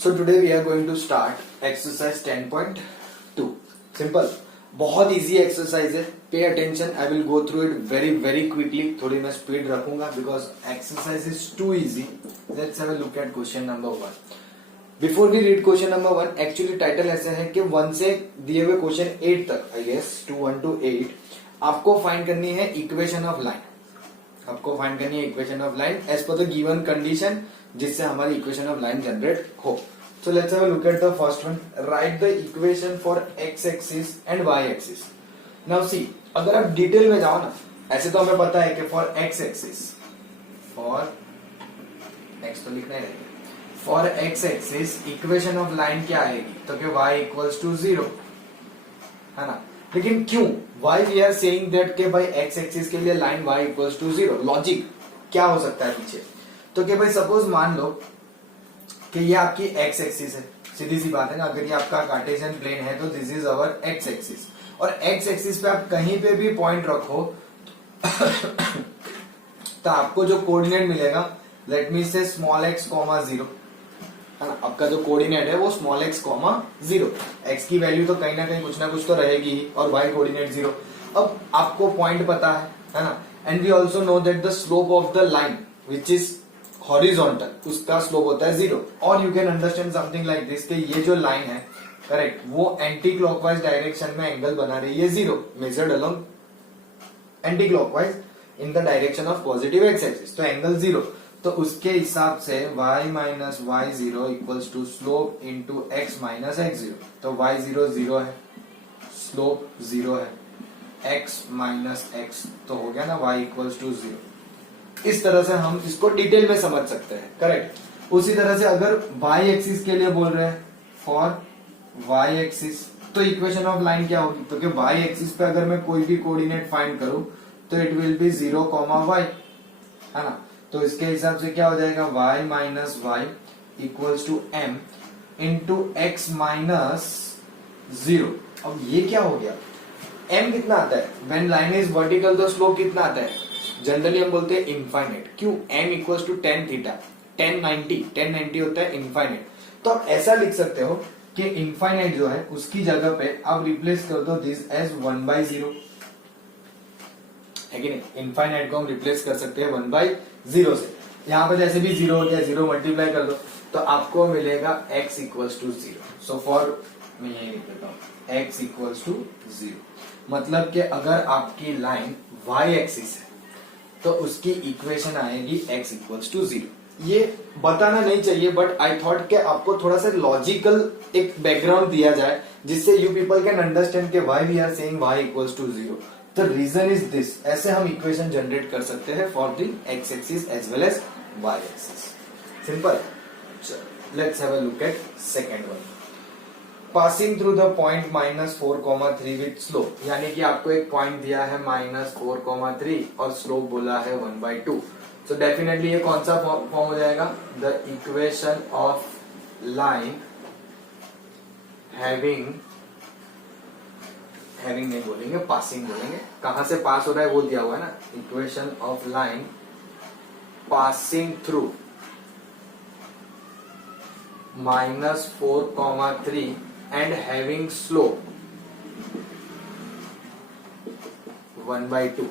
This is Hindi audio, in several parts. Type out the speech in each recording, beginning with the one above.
So today we are going to start exercise 10.2. Simple. बहुत इजी एक्सरसाइज है. Pay attention. I will go through it very very quickly. थोड़ी मैं स्पीड रखूंगा because exercise is too easy. Let's have a look at question number 1. Before we read question number 1, actually title ऐसा है कि 1 से दिए हुए क्वेश्चन 8 तक, आई गेस 1 to 8, आपको फाइंड करनी है इक्वेशन ऑफ लाइन. आपको फाइंड करनी है equation of line as per the given condition, जिससे हमारी इक्वेशन ऑफ लाइन जनरेट हो. So let's have a look at the first one. Write the equation for x axis and y axis. Now see, अगर आप डिटेल में जाओ ना, ऐसे तो हमें पता है कि for x axis, for x तो लिखना ही रहेगा. For x axis equation of line क्या आएगी? तो कि y equals to 0, है ना. लेकिन क्यों? Why we are saying that के भाई x axis के लिए line y equals to 0? Logic क्या हो सकता है पीछे? तो कि भाई सपोज मान लो कि ये आपकी x एक्सिस है. सीधी सी बात है ना, अगर ये आपका कार्टेशियन प्लेन है तो this is our x axis. और x एक्सिस पे आप कहीं पे भी पॉइंट रखो तो आपको जो कोऑर्डिनेट मिलेगा, लेट मी से स्मॉल x, 0, है ना. आपका जो कोऑर्डिनेट है वो स्मॉल x, 0. x की वैल्यू तो कहीं ना कुछ तो रहेगी ही, और y कोऑर्डिनेट 0. अब आपको पॉइंट पता है ना. And we also know that the slope of the line which is horizontal, उसका स्लोप होता है 0. और you can understand something like this कि ये जो लाइन है, करेक्ट, वो एंटी क्लॉकवाइज डायरेक्शन में एंगल बना रही है 0, measured along anticlockwise in the direction of positive x axis. तो एंगल 0, तो उसके हिसाब से y minus Y 0 equals to slope into x minus X 0. तो y0 0 है, स्लोप 0 है, x माइनस एक्स तो हो गया ना y इक्वल्स टू 0. इस तरह से हम इसको डिटेल में समझ सकते हैं, करेक्ट. उसी तरह से अगर y एक्सिस के लिए बोल रहे हैं, फॉर y एक्सिस, तो इक्वेशन ऑफ लाइन क्या होगी? तो कि y एक्सिस पे अगर मैं कोई भी कोऑर्डिनेट फाइंड करूं तो इट विल बी 0, y, है ना. तो इसके हिसाब से क्या हो जाएगा? y minus Y equals to m into x minus 0. अब ये क्या हो गया? m कितना आता है? व्हेन लाइन इज वर्टिकल तो स्लोप कितना आता है? जनरली हम बोलते हैं इनफाइनाइट. क्यों? m equals to tan theta, 1090 होता है इनफाइनाइट. तो आप ऐसा लिख सकते हो कि इनफाइनाइट जो है उसकी जगह पे आप रिप्लेस कर दो दिस एज 1/0, है कि नहीं. इनफाइनाइट को हम रिप्लेस कर सकते हैं 1/0 से. यहाँ पे जैसे भी 0 हो गया, 0 मल्टीप्लाई कर दो तो आपको मिलेगा x equals to 0. So for, मैं यही लिख देता हूँ, x इक्वल्स टू 0. मतलब कि अगर आपकी लाइन y एक्सिस है तो उसकी इक्वेशन आएगी x इक्वल्स टू 0. ये बताना नहीं चाहिए, बट आई थॉट कि आपको थोड़ा सा लॉजिकल एक बैकग्राउंड दिया जाए जिससे यू पीपल कैन अंडरस्टैंड कि why we are saying y equals to 0. The reason is this. ऐसे हम इक्वेशन जनरेट कर सकते हैं for the x axis as well as y axis. Simple. Let's have a look at second one. Passing through the point -4,3 with slope, यानी कि आपको एक पॉइंट दिया है -4,3 और स्लोप बोला है 1/2. सो डेफिनेटली ये कौन सा फॉर्म हो जाएगा? The equation of line having नहीं बोलेंगे, पासिंग बोलेंगे. कहां से पास हो रहा है वो दिया हुआ है ना. Equation of line passing through -4,3 and having slope 1/2.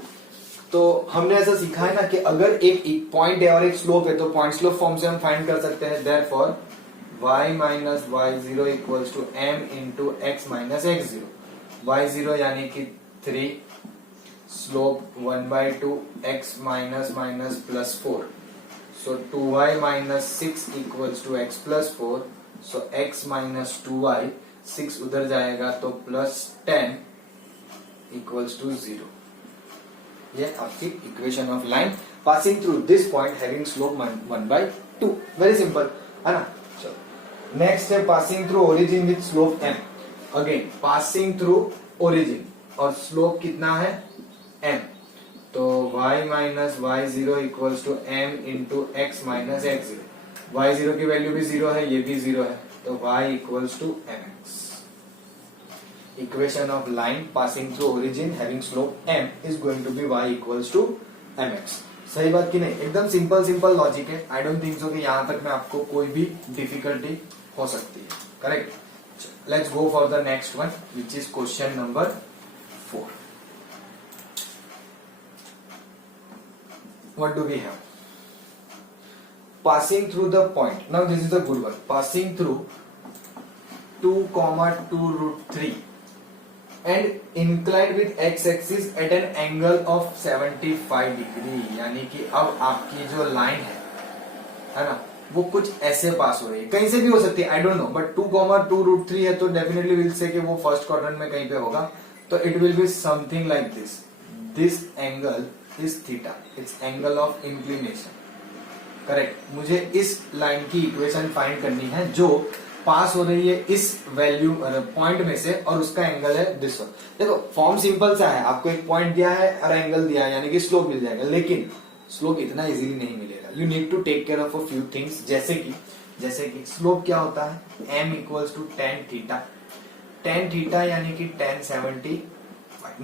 तो हमने ऐसा सीखा है ना कि अगर एक पॉइंट है और एक स्लोप है तो पॉइंट स्लोप फॉर्म से हम फाइंड कर सकते हैं. Therefore y minus y0 equals to m into x minus X 0. y0 यानी कि 3, slope 1/2, x minus minus plus 4. So 2y minus 6 equals to x plus 4. So x minus 2y, 6 उधर जाएगा तो plus 10 equals to 0. ये आपकी equation of line passing through this point having slope 1/2. Very simple, है ना. चलो नेक्स्ट है passing through origin with slope m. Again passing through origin और स्लोप कितना है? m. तो y minus y0 equals to m into x minus X 0. y0 की वैल्यू भी 0 है, ये भी 0 है, तो y equals to mx. Equation of line passing through origin having slope m is going to be y equals to mx. सही बात की नहीं? एकदम सिंपल लॉजिक है. आई डोंट थिंक सो कि यहां तक में आपको कोई भी डिफिकल्टी हो सकती है, correct. Let's go for the next one which is question number 4. What do we have? Passing through the point. Now this is the good one. Passing through 2, 2 root 3 and inclined with x-axis at an angle of 75 degree. यानी कि अब आपकी जो लाइन है ना, वो कुछ ऐसे पास हो रही है, कहीं से भी हो सकती है, I don't know, but 2, 2 root 3 है तो डेफिनेटली विल से कि वो फर्स्ट क्वाड्रेंट में कहीं पे होगा, तो it will be something like this. This angle is theta, it's angle of inclination, correct. मुझे इस लाइन की इक्वेशन फाइंड करनी है जो पास हो रही है इस वैल्यू पॉइंट में से, और उसका एंगल है दिस वन. देखो फॉर्म सिंपल सा है, आपको एक पॉइंट दिया है और एंगल दिया है, यानी कि स्लोप मिल जाएगा, लेकिन स्लोप इतना इजीली नहीं मिलेगा. You need to take care of a few things, जैसे कि स्लोप क्या होता है, m equals to tan theta. tan theta यानी कि tan 75.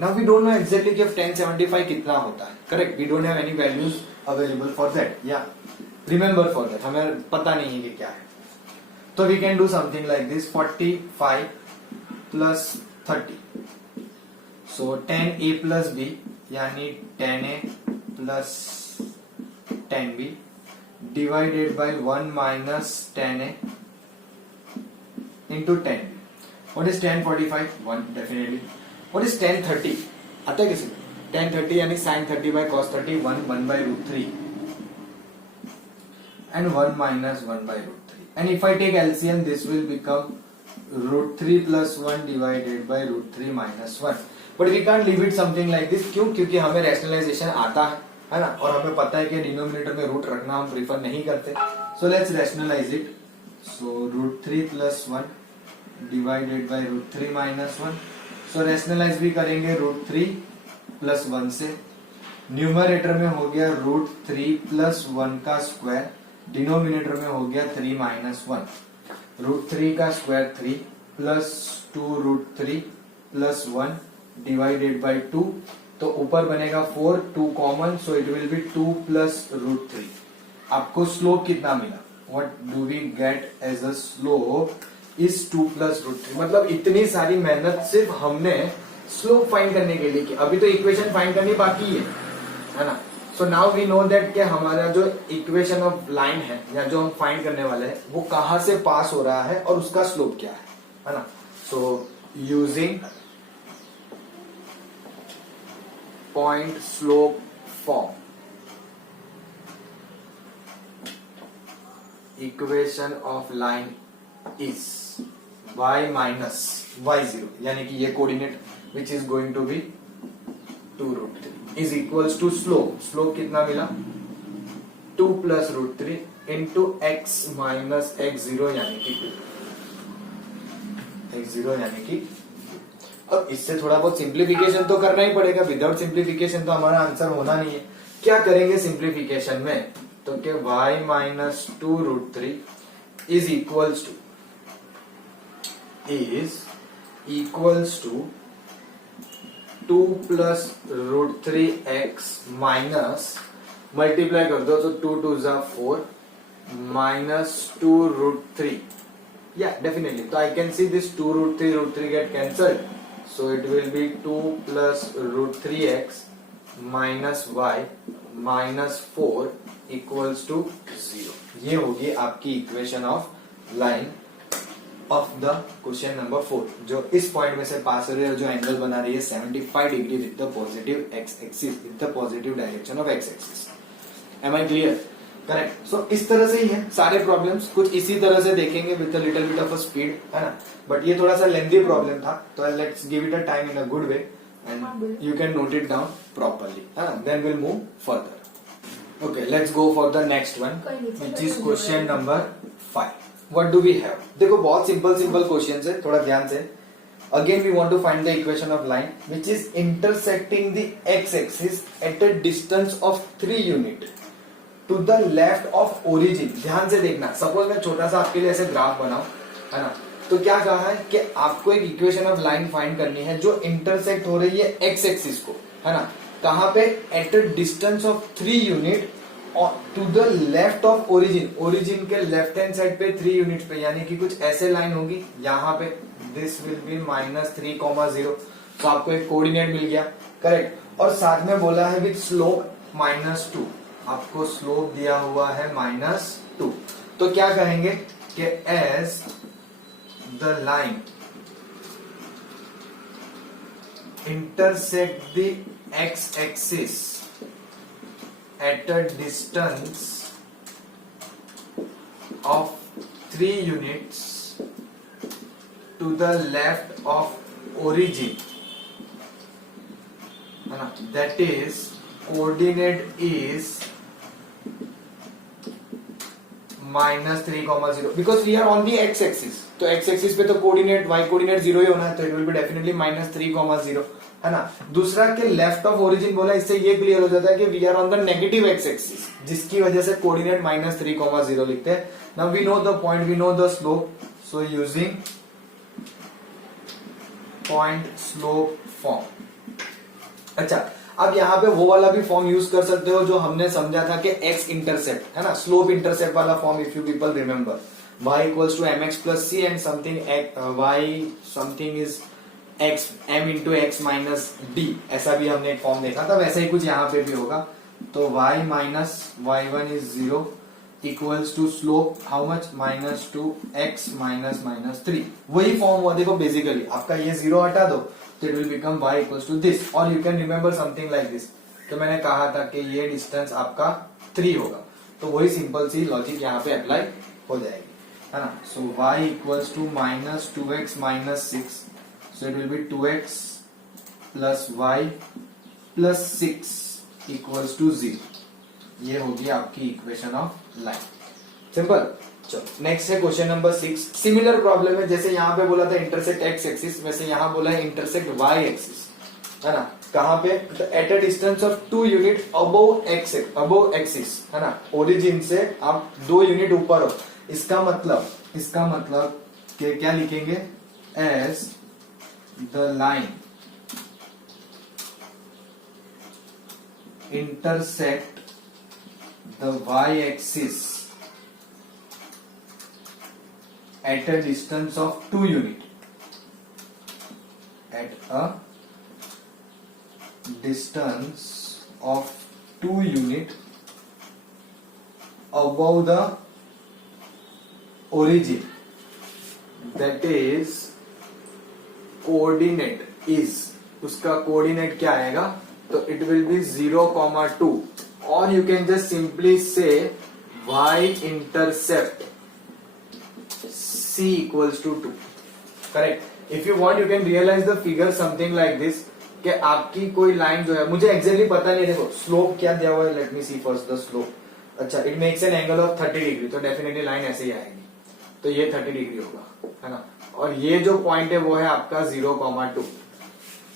Now we don't know exactly कि tan 75 कितना होता है, correct. We don't have any values available for that. Yeah, remember for that. हमें पता नहीं है कि क्या है, तो we can do something like this. 45 plus 30. So tan a plus b यानी tan a plus tan b divided by 1 minus tan a into tan b. What is tan 45? 1 definitely. What is tan 30? आता है किसी को? tan 30 यानी sin 30 by cos 30, 1 by root 3 and 1 minus 1 by root 3. And if I take LCM, this will become root 3 plus 1 divided by root 3 minus 1. But we can't leave it something like this. क्यों? क्योंकि हमें rationalization आता है ना, और हमें पता है कि डिनोमिनेटर में रूट रखना हम प्रीफर नहीं करते. So let's rationalize it. So root 3 plus 1 divided by root 3 minus 1. So rationalize भी करेंगे root 3 plus 1 से. न्यूमरेटर में हो गया root 3 plus 1 का स्क्वायर, डिनोमिनेटर में हो गया 3 minus 1. root 3 का square 3 plus 2 root 3 plus 1 divided by 2. तो ऊपर बनेगा 4, 2 common, so it will B 2 plus root 3. आपको स्लोप कितना मिला? What do we get as a slope is 2 plus root 3. मतलब इतनी सारी मेहनत सिर्फ हमने स्लोप फाइंड करने के लिए की. अभी तो इक्वेशन फाइंड करनी बाकी है ना. So now we know that कि हमारा जो इक्वेशन ऑफ लाइन है या जो हम फाइंड करने वाले हैं वो कहां से पास हो रहा है और उसका स्लोप क्या है ना. So using point slope form, equation of line is y minus y0, यानी कि ये coordinate which is going to be 2 root 3 is equals to slope. Slope कितना मिला? 2 plus root 3 into x minus x0 यानी कि 2. x0 यानी कि, अब इससे थोड़ा बहुत सिंप्लीफिकेशन तो करना ही पड़ेगा. विदाउट सिंप्लीफिकेशन तो हमारा आंसर होना नहीं है. क्या करेंगे सिंप्लीफिकेशन में? तो क्या y minus 2 root 3 is equals to 2 plus root 3x minus, multiply कर दो तो 2 2 जा 4 minus 2 root 3. Yeah, definitely. So I can see this 2 root 3 get cancelled. So it will be 2 plus root 3x minus y minus 4 equals to 0. ये होगी आपकी equation of line of the question number 4, जो इस पॉइंट में से पास हो रही है और जो एंगल बना रही है 75 degree with the positive x axis, with the positive direction of x axis. Am I clear? Correct. So इस तरह से ही है सारे प्रॉब्लम्स. कुछ इसी तरह से देखेंगे with a little bit of a speed, है ना. बट ये थोड़ा सा लेंथी प्रॉब्लम था, तो let's give it a time in a good way and you can note it down properly, है ना. Then will move further. Okay, let's go for the next one, which is question number 5. What do we have? देखो बहुत सिंपल क्वेश्चन है, थोड़ा ध्यान से. Again we want to find the equation of line which is intersecting the x-axis at a distance of 3 unit to the left of origin. ध्यान से देखना. सपोज मैं छोटा सा आपके लिए ऐसे ग्राफ बनाऊं, है ना. तो क्या कहा है कि आपको एक इक्वेशन ऑफ लाइन फाइंड करनी है जो इंटरसेक्ट हो रही है एक्स एक्सिस को, है ना. कहां पे? At a distance of 3 unit to the left of origin, origin के लेफ्ट हैंड साइड पे 3 यूनिट पे, यानी कि कुछ ऐसे लाइन होगी यहाँ पे, दिस विल बी -3,0। तो आपको एक कोऑर्डिनेट मिल गया, करेक्ट। और साथ में बोला है विथ स्लोप -2, आपको स्लोप दिया हुआ है -2। तो क्या कहेंगे कि as the line intersect the x-axis at a distance of 3 units to the left of origin, है ना, that is coordinate is -3,0 because we are on the x-axis। तो x-axis पे तो कोऑर्डिनेट y कोऑर्डिनेट 0 ही होना है, तो इट विल बी डेफिनेटली -3,0, है ना। दूसरा के लेफ्ट ऑफ ओरिजिन बोला, इससे ये क्लियर हो जाता है कि we are on the negative x-axis, जिसकी वजह से कोऑर्डिनेट -3,0 लिखते हैं। Now we know the point, we know the slope, so using point slope form. अच्छा, अब यहाँ पे वो वाला भी फॉर्म यूज कर सकते हो जो हमने समझा था कि x इंटरसेप्ट, है ना, स्लोप इंटरसेप्ट वाला form, if you people remember, y equals to mx plus c and something y something is x m into x minus D, ऐसा भी हमने एक फॉर्म देखा था, वैसा ही कुछ यहाँ पे भी होगा। तो y minus y1 is 0 equals to slope how much -2x minus -3, वही फॉर्म हुआ। देखो बेसिकली आपका ये 0 हटा दो तो it will become y equals to this, और you can remember something like this. तो मैंने कहा था कि ये डिस्टेंस आपका 3 होगा, तो वही सिंपल सी लॉजिक यहाँ पे अप्लाई हो जाएगी, है ना। So y equals to -2x minus 6, so it will be 2x plus y plus 6 equals to 0। ये होगी आपकी इक्वेशन ऑफ लाइन, सिंपल। चलो नेक्स्ट है क्वेश्चन नंबर 6। सिमिलर प्रॉब्लम है, जैसे यहाँ पे बोला था इंटरसेक्ट एक्स एक्सिस, वैसे यहाँ बोला है इंटरसेक्ट वाई एक्सिस, है ना। कहाँ पे? At a distance of 2 unit above axis, है ना, ओरिजिन से आप 2 यूनिट ऊपर हो। इसका मतलब कि क्या लिखेंगे, as the line intersect the y-axis at a distance of 2 unit, at a distance of 2 unit above the origin, that is coordinate is, उसका कोऑर्डिनेट क्या आएगा, तो it will be 0,2, or you can just simply say y intercept c equals to 2, correct। if you want you can realize the figure something like this, कि आपकी कोई लाइन जो है, मुझे एक्जेक्टली पता नहीं, देखो स्लोप क्या दिया हुआ है, let me see first the slope. अच्छा, it makes an angle of 30 degree, तो डेफिनेटली लाइन ऐसे ही आएगी, तो ये 30 डिग्री होगा, है ना। और ये जो पॉइंट है वो है आपका 0,2,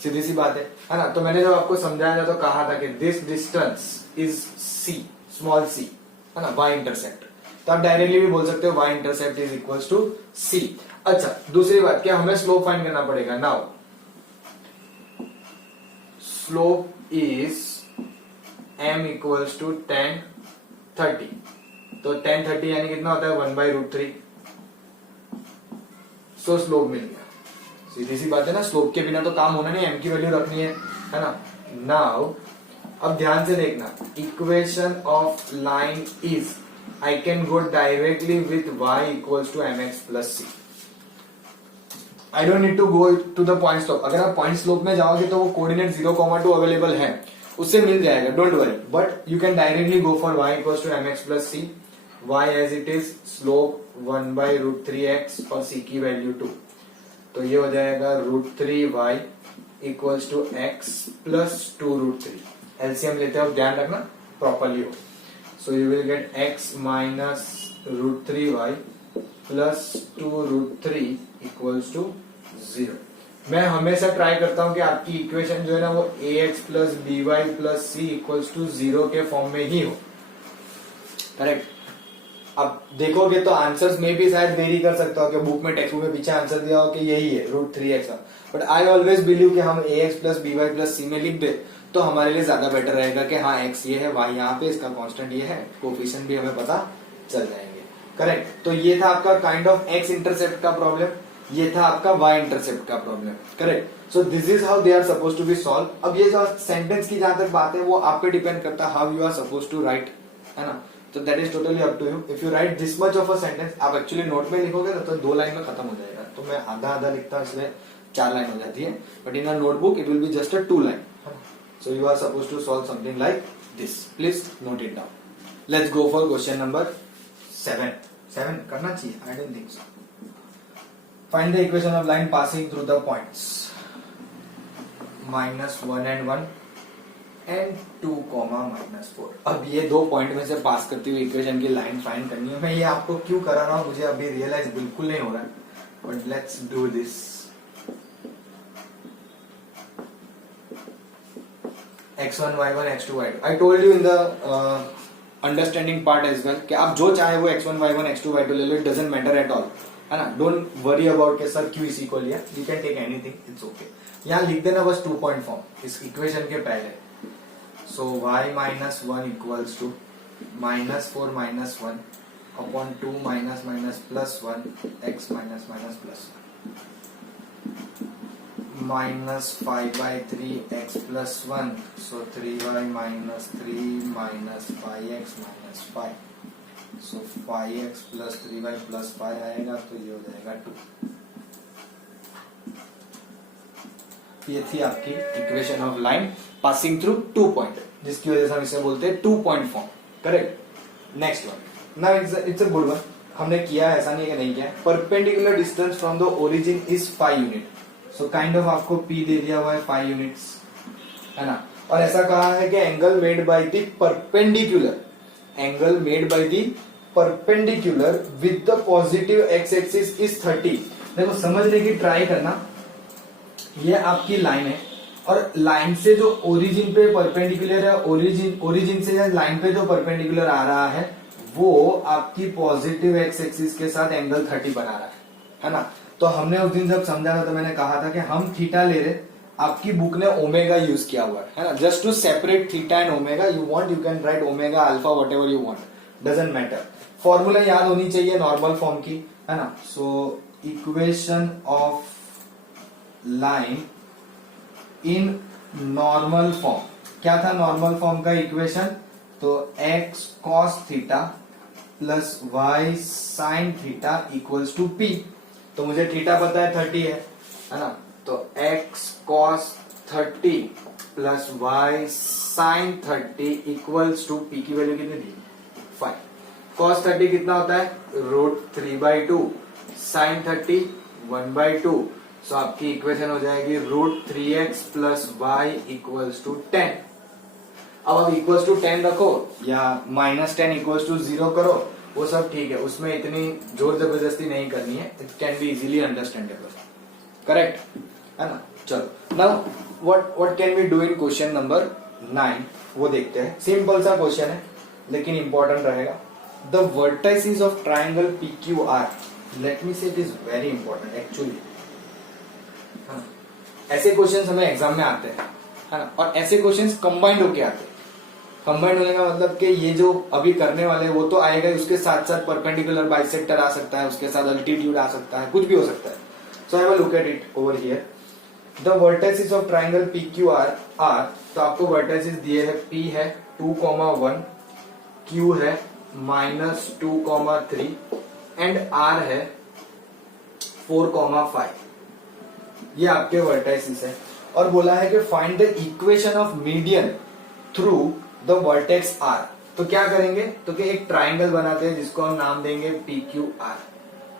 सीधी सी बात है ना। तो मैंने जब आपको समझाया था तो कहा था कि this distance is c, small c, है ना, y इंटरसेप्ट। तो आप डायरेक्टली भी बोल सकते हो y intercept is equals to c। अच्छा, दूसरी बात क्या, हमें स्लोप फाइंड करना पड़ेगा। Now slope is m equals to tan 30, तो tan 30 यानी कितना होता है 1/√3, सो स्लोप मिल गया। सीधी सी बात है ना, स्लोप के बिना तो काम होना नहीं, m की वैल्यू रखनी है ना। नाउ अब ध्यान से देखना, equation of line is, I can go directly with y equals to mx plus c, I don't need to go to the point slope. अगर आप पॉइंट स्लोप में जाओगे तो वो कोऑर्डिनेट 0,2 अवेलेबल है, उससे मिल जाएगा, don't worry. But you can directly go for y equals to mx plus c, y as it is slope 1/√3x और c की वैल्यू 2, तो ये हो जाएगा √3y equals to x plus 2√3। LCM लेते हो, ध्यान रखना प्रॉपरली हो। So you will get x minus √3y plus 2√3 equals to 0। मैं हमेशा ट्राई करता हूं कि आपकी इक्वेशन जो है ना वो ax plus by plus c equals to 0 के फॉर्म में ही हो, करेक्ट। अब देखोगे तो आंसर्स में भी शायद वेरी कर सकता हो कि बुक में टेक्स्ट बुक में पीछे आंसर दिया हो कि यही है √3x, but I always believe कि हम ax plus by plus c में लिख दे तो हमारे लिए ज्यादा बेटर रहेगा कि हाँ x ये है, y यहाँ पे, इसका कांस्टेंट ये है, कोफिशिएंट भी हमें पता चल जाएंगे। करेक्ट। तो ये था आपका काइंड ऑफ x इंटरसेप्ट का प्रॉब्लम, ये था आपका y इंटरसेप्ट का problem. Correct. So this is how they are suppose to be solve. अब ये जो सेंटेंस की जहां तक बात है वो आप पे डिपेंड करता है how you are suppose to write, है ना। तो that is totally up to you. If you write this much of a sentence, आप एक्चुअली नोट में लिखोगे तो 2 लाइन में खत्म हो जाएगा। तो मैं आधा आधा लिखता हूँ, इसलिए 4 लाइन हो जाती है, but in a notebook it will be just a 2 line. So you are suppose to solve something like this. Please note it down. Let's go for question number 7 करना चाहिए, I don't think so. Find the equation of line passing through the points -1 and 1 and 2, -4। अब ये 2 पॉइंट में से पास करती हुई इक्वेशन की लाइन फाइंड करनी है। मैं ये आपको क्यों करा रहा हूं मुझे अभी रियलाइज बिल्कुल नहीं हो रहा है, but let's do this. x1 y1 x2 y2 I told you in the understanding part as well कि आप जो चाहे वो x1 y1 x2 y2 ले लो, it doesn't matter at all, है ना। डोंट वरी अबाउट के सर क्यू is equal, you can take anything, it's okay. यहाँ लिख देना बस 2 पॉइंट फॉर्म इस इक्वेशन के पहले। So y -1 equals to -4 -1 upon 2 -+1 x -+1 -5/3 x plus 1, so 3y minus 3 minus 5x minus 5, so 5x plus 3y plus 5 आएगा तो ये हो जाएगा 2। ये थी आपकी equation of line passing through 2 point, जिसकी वजह से हम इसे बोलते हैं 2 point form. Correct. Next one, now it's a good one, हमने किया है, ऐसा नहीं है कि नहीं किया। Perpendicular distance from the origin is 5 unit. So kind of आपको P दे दिया हुआ है 5 यूनिट्स, है ना। और ऐसा कहा है कि angle made by the perpendicular, angle made by the perpendicular with the positive x axis is 30। देखो समझने की ट्राई करना, ये आपकी लाइन है और लाइन से जो ओरिजिन पे परपेंडिकुलर है, ओरिजिन से लाइन पे जो परपेंडिकुलर आ रहा है वो आपकी पॉजिटिव x एक्सिस के साथ एंगल 30 बना रहा है ना। तो हमने उस दिन जब समझा था तो मैंने कहा था कि हम थीटा ले रहे, आपकी बुक ने ओमेगा यूज किया हुआ है ना। Just to separate theta and omega, you want you can write omega alpha whatever you want, doesn't matter. Formula याद होनी चाहिए नॉर्मल फॉर्म की, है ना। So equation of line in normal form, क्या था नॉर्मल फॉर्म का इक्वेशन? तो x cos theta plus y sin theta equals to p। तो मुझे थीटा पता है 30 है ना। तो x cos 30 plus y sin 30 equals to p की वैल्यू कितनी थी? 5। cos 30 कितना होता है? √3/2, sin 30 1/2। सो आपकी इक्वेशन हो जाएगी √3x plus y equals to 10। अब आप इक्वल्स टू 10 रखो या -10 इक्वल्स टू 0 करो, वो सब ठीक है, उसमें इतनी जोर जबरदस्ती नहीं करनी है, it can be easily understandable. Correct, है ना। चलो now what can we do in question number 9, वो देखते हैं। सिंपल सा क्वेश्चन है लेकिन इंपॉर्टेंट रहेगा। The vertices of triangle PQR, let me say it is very important actually. ऐसे क्वेश्चंस हमें एग्जाम में आते हैं, है ना, और ऐसे क्वेश्चंस कंबाइंड होके आते हैं। कंबाइंड होने का मतलब कि ये जो अभी करने वाले हैं वो तो आएगा, उसके साथ साथ परपेंडिकुलर बाइसेक्टर आ सकता है, उसके साथ अल्टीट्यूड आ सकता है, कुछ भी हो सकता है। So I will look at it over here. The vertices of triangle PQR are, तो आपको वर्टिसेस दिए है, P है 2,1, Q है -2,3 एंड R है 4,5। ये आपके वर्टिसेस है और बोला है कि find the equation of median through the vertex R। तो क्या करेंगे? तो कि एक ट्राइंगल बनाते हैं जिसको हम नाम देंगे PQR।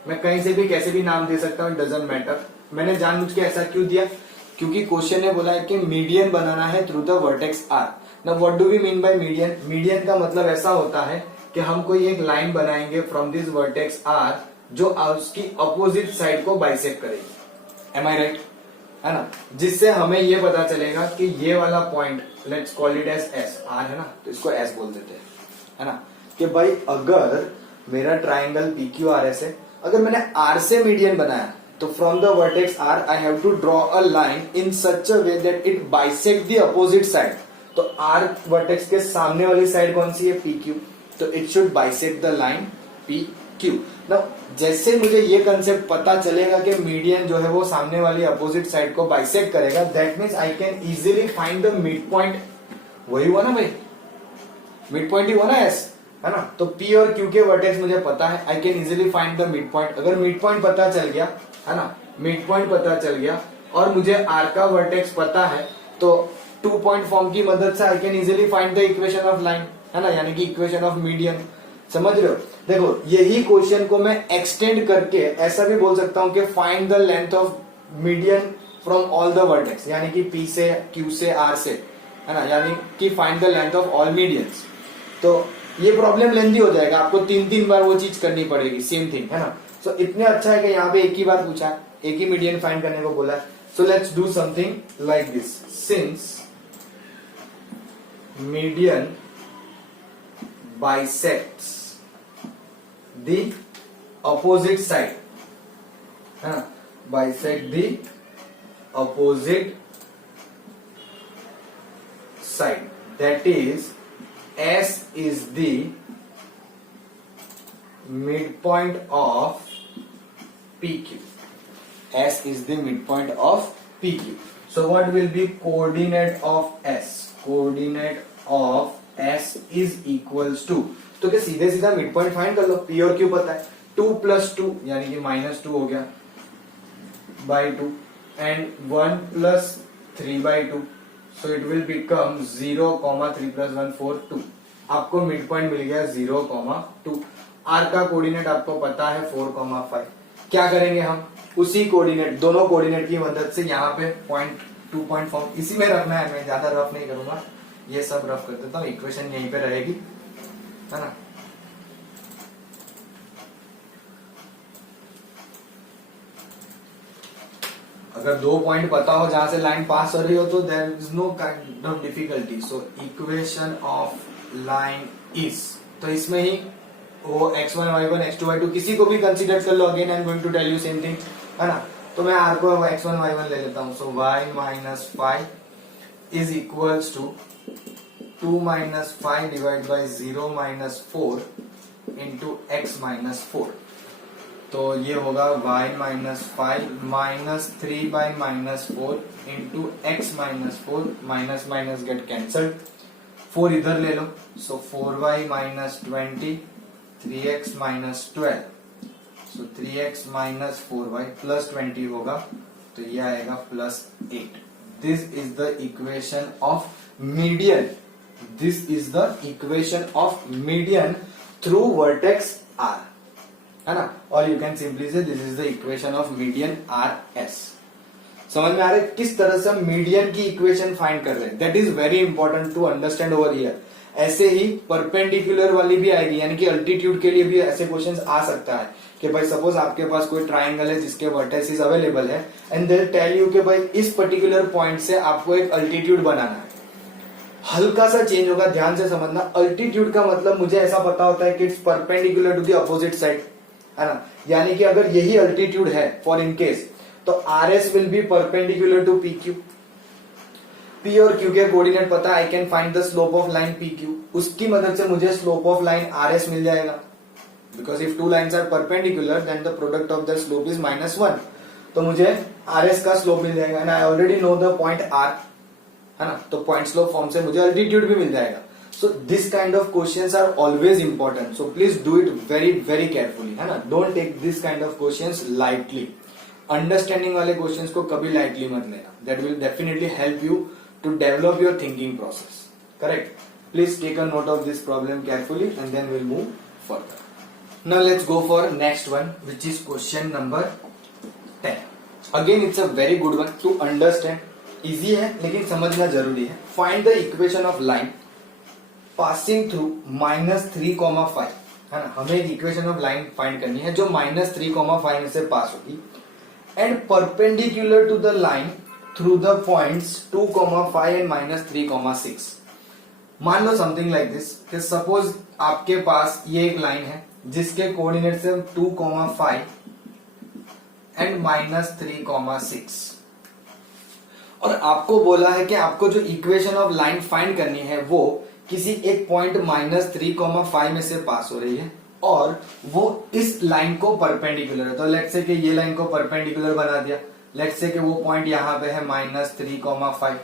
मैं कहीं से भी कैसे भी नाम दे सकता हूं, डजंट मैटर। मैंने जानबूझ के ऐसा क्यों दिया? क्योंकि क्वेश्चन ने बोला है कि मीडियन बनाना है through the vertex R। Now what do we mean by median? Median का मतलब ऐसा होता है कि हम कोई एक लाइन बनाएंगे फ्रॉम दिस वर्टेक्स R जो उसकी अपोजिट साइड को बाइसेक्ट करेगी। एम आई राइट? है ना, जिससे हमें ये पता चलेगा कि ये वाला point, let's call it as S, R है ना, तो इसको S बोल देते हैं, है ना, कि भाई अगर मेरा triangle P Q R S है, अगर मैंने आर से मीडियन बनाया तो from the vertex R I have to draw a line in such a way that it bisect the opposite side. तो आर वर्टेक्स के सामने वाली साइड कौन सी है, पी क्यू, तो it should bisect the line P Q. Now जैसे मुझे ये कंसेप्ट पता चलेगा कि मीडियन जो है वो सामने वाली अपोजिट साइड को बाइसेक्ट करेगा, that means I can easily find the mid point. वही हुआ ना भाई, मिड पॉइंट ही हुआ ना एस, है ना। तो पी और क्यू के वर्टेक्स मुझे पता है, I can easily find the mid point. अगर मिड पॉइंट पता चल गया, है ना, मिड पॉइंट पता चल गया और मुझे आर का वर्टेक्स पता है, तो 2 पॉइंट फॉर्म की मदद से आई can easily find the equation of line, है ना, यानी कि इक्वेशन ऑफ मीडियन। समझ रहे हो? देखो यही क्वेश्चन को मैं एक्सटेंड करके ऐसा भी बोल सकता हूं कि find the length of median from all the vertex, यानी कि पी से, क्यू से, आर से, है ना, यानी कि find the length of all medians. तो ये प्रॉब्लम लेंथी हो जाएगा, आपको 3-3 बार वो चीज करनी पड़ेगी, सेम थिंग, है ना। सो इतने अच्छा है कि यहाँ पे एक ही बार पूछा है, एक ही मीडियन फाइंड करने को बोला है। So let's do something like this, since median bisects the opposite side, है ना, bisect the opposite side, that is S is the midpoint of PQ. S is the midpoint of PQ. So what will be coordinate of S? Coordinate of S is equals to, तो क्या सीधे सीधा मिड पॉइंट फाइंड कर लो, P और Q पता है, 2 + 2 यानी कि -2 हो गया by 2 and 1 + 3/2, so it will become 0, 3 + 1 4 2। आपको मिड पॉइंट मिल गया 0, 2। R का कोऑर्डिनेट आपको पता है 4, 5। क्या करेंगे हम, उसी कोऑर्डिनेट, दोनों कोऑर्डिनेट की मदद से यहाँ पे पॉइंट 2 पॉइंट फॉर्म इसी में रखना है, मैं ज्यादा रफ नहीं करूंगा, ये सब रफ कर देता हूं, इक्वेशन यहीं पे रहेगी, है ना। अगर 2 पॉइंट पता हो जहां से लाइन पास हो रही हो तो there is no kind of difficulty. So equation of line is, तो इसमें ही वो x1 y1 x2 y2 किसी को भी कंसीडर कर लो, again I am going to tell you same thing, है ना। तो मैं r को x1 y1 ले लेता हूं। सो y - 5 is equals to 2 - 5 divide by 0 - 4 into x - 4। तो ये होगा y - 5 -3 by -4 into x - 4, minus minus get cancelled, 4 इधर ले लो। सो 4y - 20, 3x - 12, सो 3x - 4y प्लस 20 होगा, तो ये आएगा +8। This is the equation of median, this is the equation of median through vertex R, है ना। और you can simply say this is the equation of median RS। समझ में आ रहा है किस तरह से हम मीडियन की इक्वेशन फाइंड कर रहे हैं, that is very important to understand over here. ऐसे ही परपेंडिकुलर वाली भी आएगी, यानी कि अल्टीट्यूड के लिए भी ऐसे क्वेश्चंस आ सकता है कि भाई सपोज आपके पास कोई ट्राइंगल है जिसके वर्टेक्सेस अवेलेबल है एंड दे टेल यू कि भाई इस पर्टिकुलर पॉइंट से आपको एक अल्टीट्यूड बनाना है। हल्का सा चेंज होगा, ध्यान से समझना। अल्टीट्यूड का मतलब मुझे ऐसा पता होता है कि it's perpendicular to the opposite side, है ना, यानी कि अगर यही अल्टीट्यूड है फॉर इन केस, तो R S will be perpendicular to P Q. P और क्यू के कोऑर्डिनेट पता है, I can find the slope of line P Q, उसकी मदद से मुझे slope of line R S मिल जाएगा, because if 2 lines are perpendicular then the product of the slope is -1, तो मुझे आर एस का स्लोप मिल जाएगा and I already know the point R, है ना, तो पॉइंट स्लोप फॉर्म से मुझे अल्टीट्यूड भी मिल जाएगा। So this kind of questions are always important, so please do it very very carefully, है ना। Don't take this kind of questions lightly. Understanding वाले क्वेश्चंस को कभी लाइटली मत लेना, that will definitely help you to develop your thinking process, correct. Please take a note of this problem carefully and then will move further. Now let's go for next one, which is question number 10। Again it's a very good one two understand, easy है लेकिन समझना जरूरी है। Find the equation of line passing through -3,5, है ना, हमें एक इक्वेशन ऑफ लाइन फाइंड करनी है जो -3,5 में से पास होगी and perpendicular to the line through the points 2,5 and -3,6। मान लो समथिंग लाइक दिस कि सपोज आपके पास ये एक लाइन है जिसके कोऑर्डिनेट्स है 2,5 एंड -3,6। और आपको बोला है कि आपको जो इक्वेशन ऑफ लाइन फाइंड करनी है वो किसी एक पॉइंट -3,5 में से पास हो रही है और वो इस लाइन को परपेंडिकुलर है। तो लेट्स से कि ये लाइन को परपेंडिकुलर बना दिया, लेट्स से कि वो पॉइंट यहाँ पे है -3,5,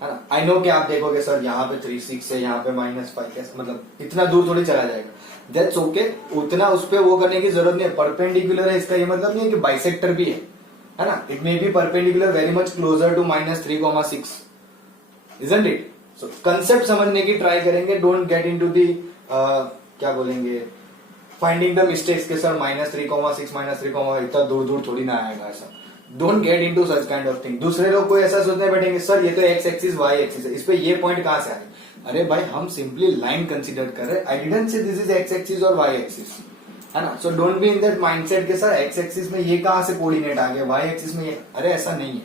है ना। आई नो कि आप देखोगे सर यहाँ पे 3,6 है, यहाँ पे -5 कैसे, मतलब इतना दूर थोड़ी चला जाएगा। दैट्स ओके, उतना उस पे वो करने की जरूरत नहीं है। परपेंडिकुलर है इसका ये मतलब नहीं है कि बाइसेक्टर भी है ना। It may be perpendicular very much closer to -3,6, isn't it. So concept समझने की ट्राई करेंगे, डोंट गेट इनटू दी क्या बोलेंगे फाइंडिंग द मिस्टेक्स के सर -3,6 -3, इतना दूर दूर थोड़ी ना आएगा ऐसा। Don't get into such kind of thing. दूसरे लोग को ऐसा सोचने बैठेंगे सर ये तो एक्स एक्सिस वाई एक्सिस है, इस पे ये पॉइंट कहां से आ रहे। अरे भाई हम सिंपली लाइन कंसीडर कर रहे हैं। I didn't say this is x axis और वाई एक्सिस, है ना। So don't be in that mindset के सर एक्स एक्सिस में ये कहां से कोऑर्डिनेट आ गया, वाई एक्सिस में ये, अरे ऐसा नहीं है।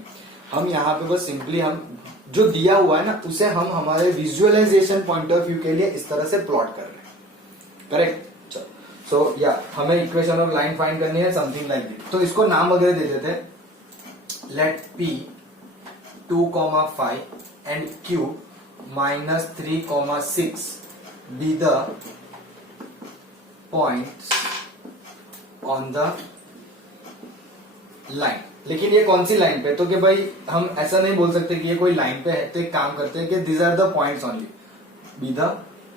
हम यहाँ पे बस सिंपली हम जो दिया हुआ है ना उसे हम हमारे विजुअलाइजेशन पॉइंट ऑफ व्यू के लिए इस तरह से प्लॉट कर रहे हैं, करेक्ट। सो या हमें इक्वेशन ऑफ लाइन फाइंड करनी है समथिंग लाइक दिस। तो इसको नाम वगैरह दे देते हैं, let P 2,5 and Q -3,6 be the points on the line। लेकिन ये कौन सी लाइन पे, तो कि भाई हम ऐसा नहीं बोल सकते कि ये कोई लाइन पे है। तो एक काम करते हैं कि these are the points only, be the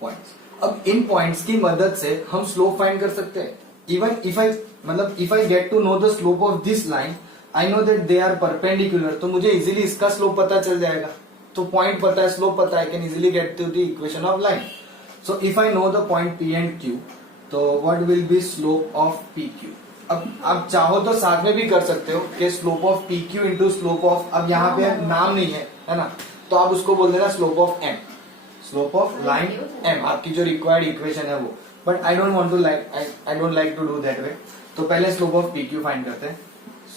points। अब इन पॉइंट्स की मदद से हम स्लोप फाइंड कर सकते हैं। Even if I get to know the slope of this line, I know that they are perpendicular, तो मुझे इजीली इसका स्लोप पता चल जाएगा। तो पॉइंट पता है, स्लोप पता है, can easily get to the equation of line. So if I know the point P and Q, तो what will be slope of PQ। अब आप चाहो तो साथ में भी कर सकते हो कि slope of PQ into slope of, अब यहाँ पे नाम नहीं है ना, तो आप उसको बोल देना slope of M, slope of line M, आपकी जो रिक्वायर्ड इक्वेशन है वो। But I don't want to I don't like to do that way. तो पहले स्लोप ऑफ PQ फाइंड करते हैं।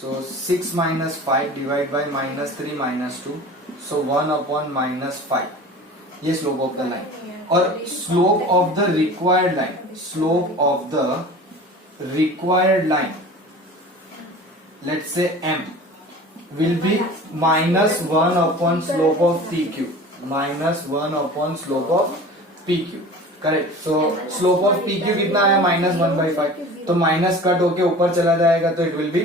सो 6 - 5 डिवाइड बाय -3 - 2, सो 1/-5, ये स्लोप ऑफ द लाइन। और slope of the required line, slope of the required line, let's say M will be -1 upon slope of PQ, -1 slope of PQ, correct. So slope of PQ कितना है -1/5, तो माइनस कट होके ऊपर चला जाएगा तो it will B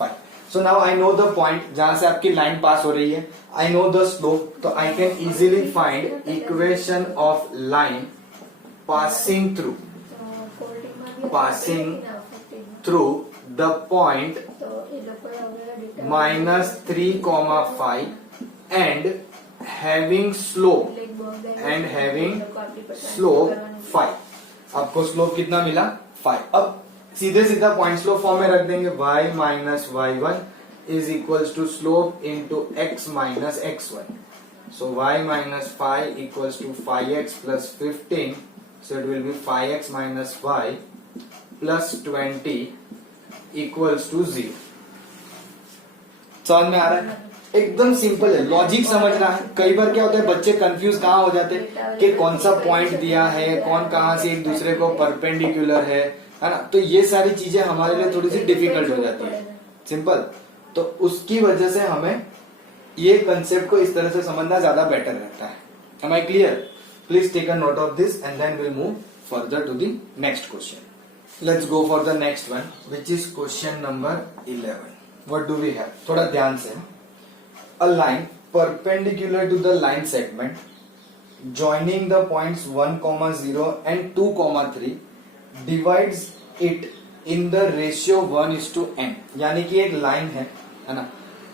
5। So now I know the point जहां से आपकी लाइन पास हो रही है, आई नो द स्लोप, तो आई can easily find equation of line passing through the point -3,5 and having slope 5। आपको स्लोप कितना मिला 5। अब सीधे सीधा पॉइंट स्लोप फॉर्म में रख देंगे, y - y1 is equals to slope into x minus x1। so y minus 5 equals to 5x plus 15, so it will be 5x minus y plus 20 equals to 0। समझ में आ रहा है? एकदम सिंपल है, लॉजिक समझना है। कई बार क्या होता है बच्चे कंफ्यूज कहाँ हो जाते हैं कि कौन सा पॉइंट दिया है, कौन कहाँ से एक दूसरे को परपेंडिकुलर है ना। तो ये सारी चीजें हमारे लिए थोड़ी सी डिफिकल्ट हो जाती है, सिंपल। तो उसकी वजह से हमें ये कंसेप्ट को इस तरह से समझना ज्यादा बेटर रहता है। Am I clear? Please take a note of this and then we'll move further to the next question. Let's go for the next one, which is question number 11. What do we have? थोड़ा ध्यान से। A line perpendicular to the line segment joining the points 1,0 and 2,3 divides it in the ratio 1:n। यानी कि एक लाइन है ना,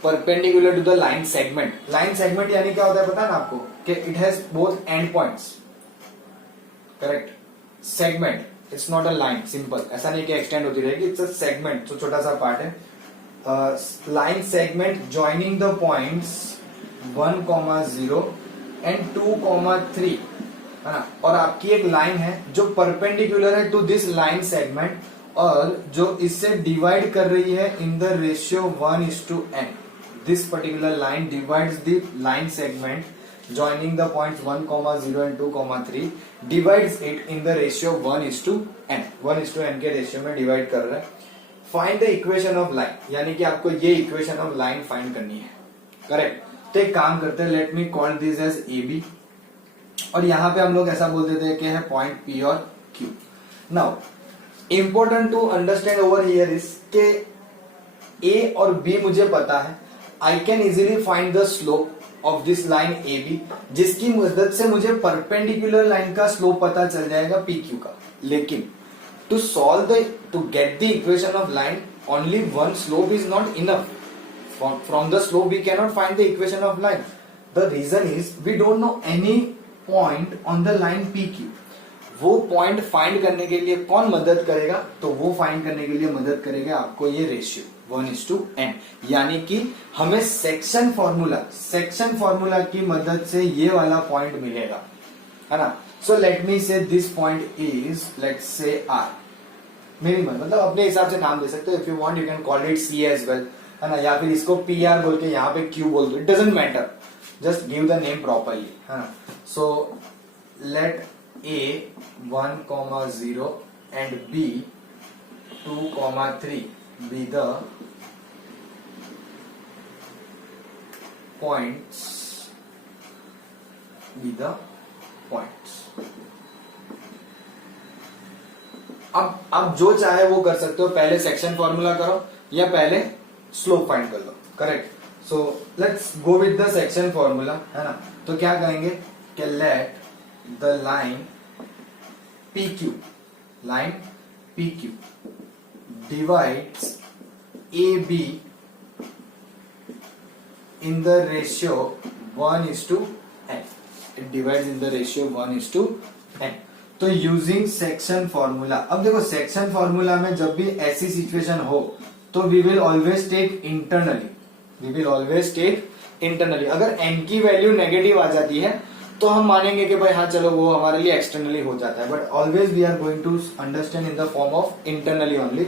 perpendicular to the line segment। line segment यानी क्या होता है पता है ना आपको, कि it has both end points, correct। segment it's not a line, simple, ऐसा नहीं कि extend होती रहेगी, it's a segment, तो छोटा सा पार्ट है। line segment joining the points 1,0 and 2,3, है ना। और आपकी एक लाइन है जो परपेंडिकुलर है टू दिस लाइन सेगमेंट और जो इससे डिवाइड कर रही है in the ratio 1:n। This particular line divides the line segment joining the points 1, 0 and 2, 3 divides it in the ratio 1:n. 1:n के रेशियो में डिवाइड कर रहा है. Find the equation of line, यानी कि आपको ये इक्वेशन ऑफ लाइन फाइंड करनी है. करेक्ट. तो एक काम करते हैं, let me call this as A B, और यहां पे हम लोग ऐसा बोल देते हैं कि है पॉइंट पी और Q. Now important to understand over here is के ए और बी मुझे पता है. I can easily find the slope of this line A B, जिसकी मदद से मुझे परपेंडिकुलर लाइन का स्लोप पता चल जाएगा पी क्यू का. लेकिन to get the equation of line, only one slope is not enough. From the slope we cannot find the equation of line. The reason is we don't know any point on the line PQ. वो पॉइंट फाइंड करने के लिए कौन मदद करेगा? तो वो फाइंड करने के लिए मदद करेगा आपको ये रेशियो 1:n. यानी कि हमें सेक्शन फॉर्मूला की मदद से ये वाला पॉइंट मिलेगा, है ना. सो let me say this point is, let's say R minimum, मतलब अपने हिसाब से नाम दे सकते हो. If you want you can call it C as well, है ना, या फिर इसको PR बोल के यहाँ पे Q बोल दो. It doesn't matter, just give the name properly, है ना. So let A 1, 0 and B 2, 3 be the points. अब जो चाहे वो कर सकते हो. पहले सेक्शन फॉर्मूला करो या पहले स्लोप फाइंड कर लो. Correct. So let's go with the section formula, है ना. तो क्या कहेंगे कि let the line PQ divides AB in the ratio 1:n. It divides in the ratio 1:n. तो यूजिंग सेक्शन फॉर्मूला, अब देखो सेक्शन फॉर्मूला में जब भी ऐसी सिचुएशन हो तो we will always take internally. अगर n की वैल्यू नेगेटिव आ जाती है तो हम मानेंगे कि भाई हाँ चलो वो हमारे लिए एक्सटर्नली हो जाता है. But always we are going to understand in the form of internally only.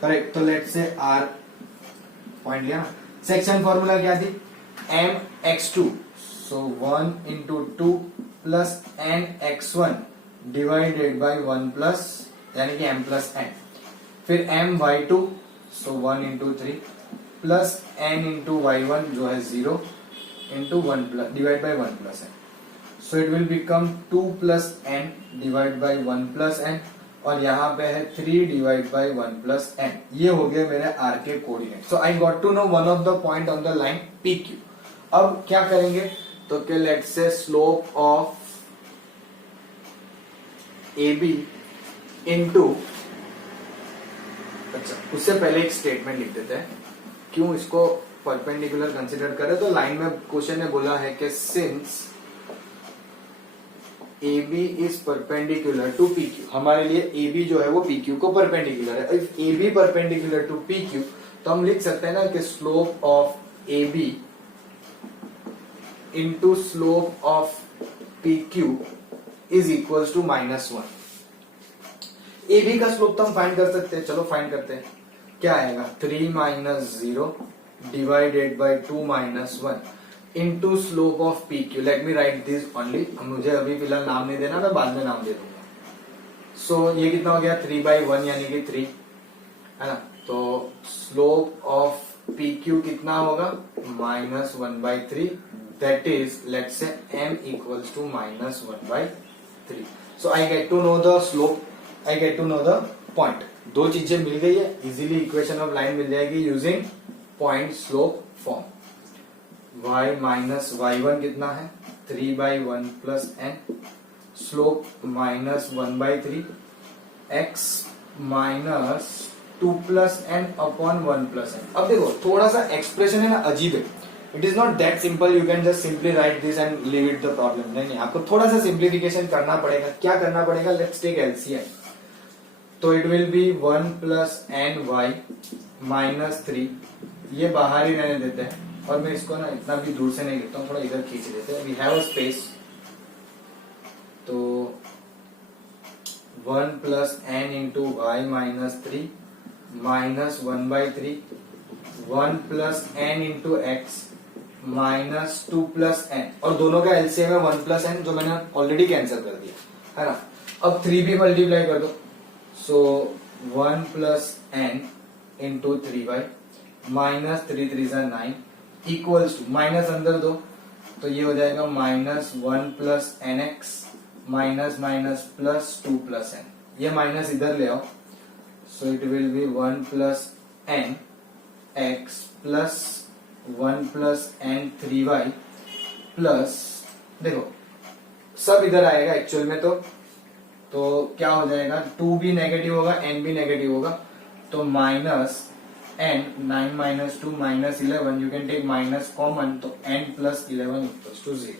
Correct. तो लेट्स से R पॉइंट लिया. सेक्शन फॉर्मूला क्या थी? mx2, so 1:2 plus nx1 divided by 1 plus, यानी कि m प्लस n. फिर my2, सो 1:3 प्लस n इंटू y1 जो है 0 into 1 plus divide by 1 plus n. So it will become 2 plus n divide by 1 plus n, और यहाँ पे है 3 डिवाइड बाय 1 प्लस n. ये हो गया मेरे R के coordinate. So I got to know one of the point on the line PQ. अब क्या करेंगे? तो के let's say slope of AB into, अच्छा उससे पहले एक स्टेटमेंट लिख देते हैं. क्यों इसको परपेंडिकुलर कंसीडर करें? तो लाइन में क्वेश्चन ने बोला है कि since AB is perpendicular to PQ, हमारे लिए AB जो है वो PQ को परपेंडिकुलर है. If AB perpendicular to PQ तो हम लिख सकते हैं ना कि slope of AB into slope of PQ is equals to -1. AB का स्लोप तो हम फाइंड कर सकते हैं. चलो फाइंड करते हैं. क्या आएगा? 3 - 0 divided by 2 - 1 into slope of PQ. Let me right this only. मुझे अभी फिलहाल नाम नहीं देना, मैं बाद में नाम दे दूंगा. सो ये कितना हो गया? 3/1 यानी कि 3, है ना. तो स्लोप ऑफ PQ कितना होगा? -1/3. That is let's say m equals to -1/3. So I get to know the slope, I get to know the point. दो चीजें मिल गई है. इजीली इक्वेशन ऑफ लाइन मिल जाएगी using point slope form. y minus y1 कितना है? 3/1 plus n. Slope -1/3. x minus 2 plus n upon 1 plus n. अब देखो थोड़ा सा एक्सप्रेशन है ना अजीब है. It is not that simple. You can just simply write this and leave it the problem. नहीं, आपको थोड़ा सा सिंप्लीफिकेशन करना पड़ेगा. क्या करना पड़ेगा? Let's take LCM. तो it will be 1 plus ny minus 3. ये बाहर ही रहने देते हैं, और मैं इसको ना इतना भी दूर से नहीं लिखता हूँ, थोड़ा इधर खींच देते हैं. We have a space. तो 1 plus n into y minus 3 minus 1/3 1 plus n into x minus 2 plus n, और दोनों का एलसीएम है 1 प्लस एन, जो मैंने ऑलरेडी कैंसिल कर दिया है ना। अब 3 भी मल्टीप्लाई कर दो, so 1 plus n into 3y minus 3 3 9 equals to, minus अंदर दो तो ये हो जाएगा minus 1 plus n x minus minus plus 2 plus n, ये माइनस इधर ले आओ, so it will be 1 plus n x plus 1 plus n 3y plus, देखो सब इधर आएगा एक्चुअल में, तो क्या हो जाएगा, 2 भी नेगेटिव होगा, n भी नेगेटिव होगा, तो minus n 9 minus 2 minus 11, you can take minus common, तो n प्लस 11 इक्वल्स टू 0।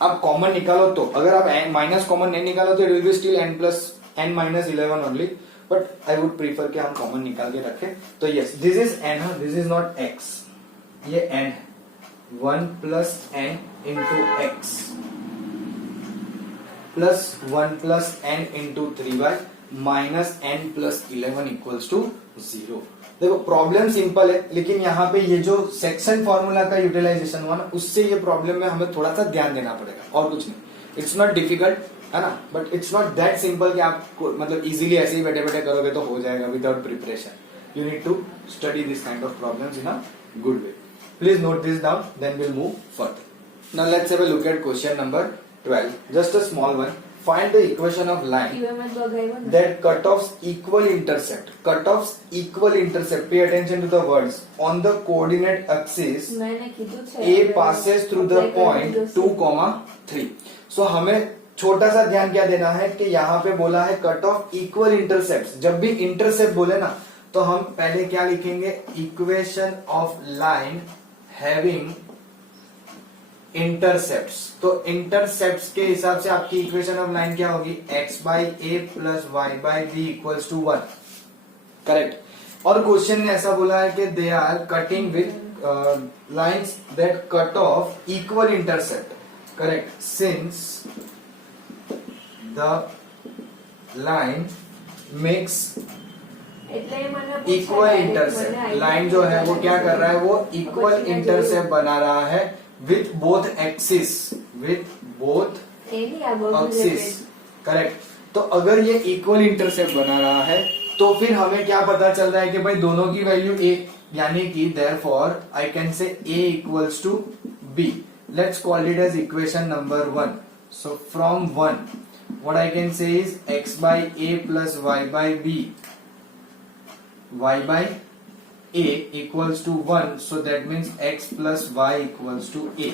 अब कॉमन निकालो, तो अगर आप माइनस कॉमन नहीं निकालो तो it will be still n plus n minus 11 only, but I would prefer कि हम कॉमन निकाल के रखें। तो yes, this is n, this is not x, ये n है, 1 plus n into x plus 1 plus n into 3y minus n plus 11 equals to 0। देखो प्रॉब्लम सिंपल है, लेकिन यहाँ पे ये जो सेक्शन फॉर्मूला का यूटिलाइजेशन हुआ ना, उससे ये प्रॉब्लम में हमें थोड़ा सा ध्यान देना पड़ेगा, और कुछ नहीं। इट्स नॉट डिफिकल्ट है ना, but it's not that simple कि आप मतलब इजीली ऐसे ही बैठे बैठे करोगे तो हो जाएगा without preparation. You need to study this kind of problems in a good way. Please note this down, then we'll move further. Now let's have a look at question number 12. Just a small one. Find the equation of line that cutoffs equal intercept. Cutoffs equal intercept. Pay attention to the words. On the coordinate axis, A passes through the point 2, 3. So हमें छोटा सा ध्यान क्या देना है कि यहाँ पे बोला है कट ऑफ इक्वल इंटरसेप्ट। जब भी इंटरसेप्ट बोले ना, तो हम पहले क्या लिखेंगे, equation of line having intercepts. तो इंटरसेप्ट्स के हिसाब से आपकी इक्वेशन ऑफ लाइन क्या होगी, x by a plus y by b equals to 1, correct. और क्वेश्चन ने ऐसा बोला है कि they are cutting with lines that cut off equal intercept, correct, since the line makes equal intercept. Line जो है वो क्या कर रहा है, वो इक्वल इंटरसेप्ट बना रहा है विथ बोथ एक्सिस, करेक्ट। तो अगर ये इक्वल इंटरसेप्ट बना रहा है तो फिर हमें क्या पता चल रहा है कि भाई दोनों की वैल्यू a, यानी कि therefore I can say a equals to b। Let's call it as equation number 1। So from 1 what I can say is x by a plus y by b, y by a equals to 1, so that means x plus y equals to a।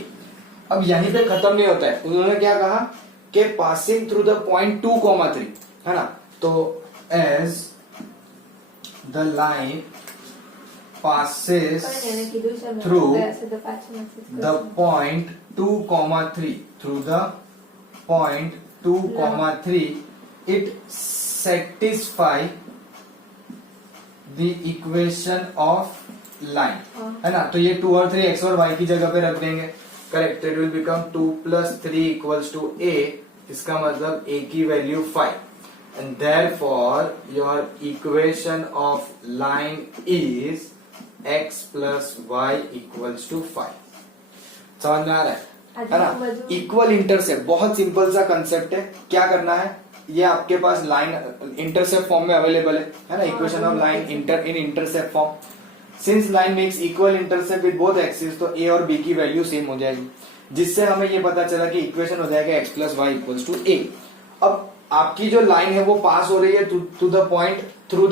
अब यहीं पे खत्म नहीं होता है, उन्होंने क्या कहा कि पासिंग थ्रू द पॉइंट 2, 3 है ना, तो as the line passes through the point 2, 3, through the point 2, 3, it satisfy the equation of line, है ना। तो ये 2 और 3 x और y की जगह पे रख देंगे, correct. It will become 2 plus 3 equals to a, इसका मतलब a की value 5, and therefore your equation of line is x plus y equals to 5। समझ में आ रहा है ना। इक्वल इंटरसेप्ट बहुत सिंपल सा कंसेप्ट है। क्या करना है, ये आपके पास लाइन इंटरसेप्ट फॉर्म में अवेलेबल है ना, equation of line in intercept form. Since line makes equal intercept with both axis, तो a और b की वैल्यू सेम हो जाएगी, जिससे हमें ये पता चला कि इक्वेशन हो जाएगा x plus y equals to a। अब आपकी जो लाइन है वो पास हो रही है थ्रू द पॉइंट 2,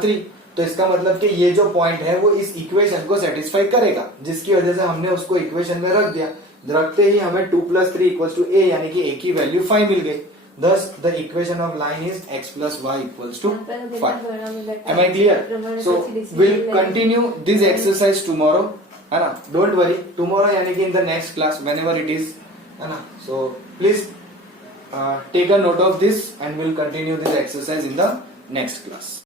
3, तो इसका मतलब कि ये जो पॉइंट है वो इस इक्वेशन को सेटिस्फाई करेगा, जिसकी वजह से हमने उसको इक्वेशन में रख दिया। रखते ही हमें 2 प्लस 3 इक्वल्स टू a, यानी कि a की वैल्यू 5 मिल गई। Thus the equation of line is x plus y equals to 5. Am I clear? So we'll continue this exercise tomorrow, है ना। Don't worry, tomorrow यानी कि in the next class, whenever it is, है ना। So please take a note of this and we'll continue this exercise in the next class.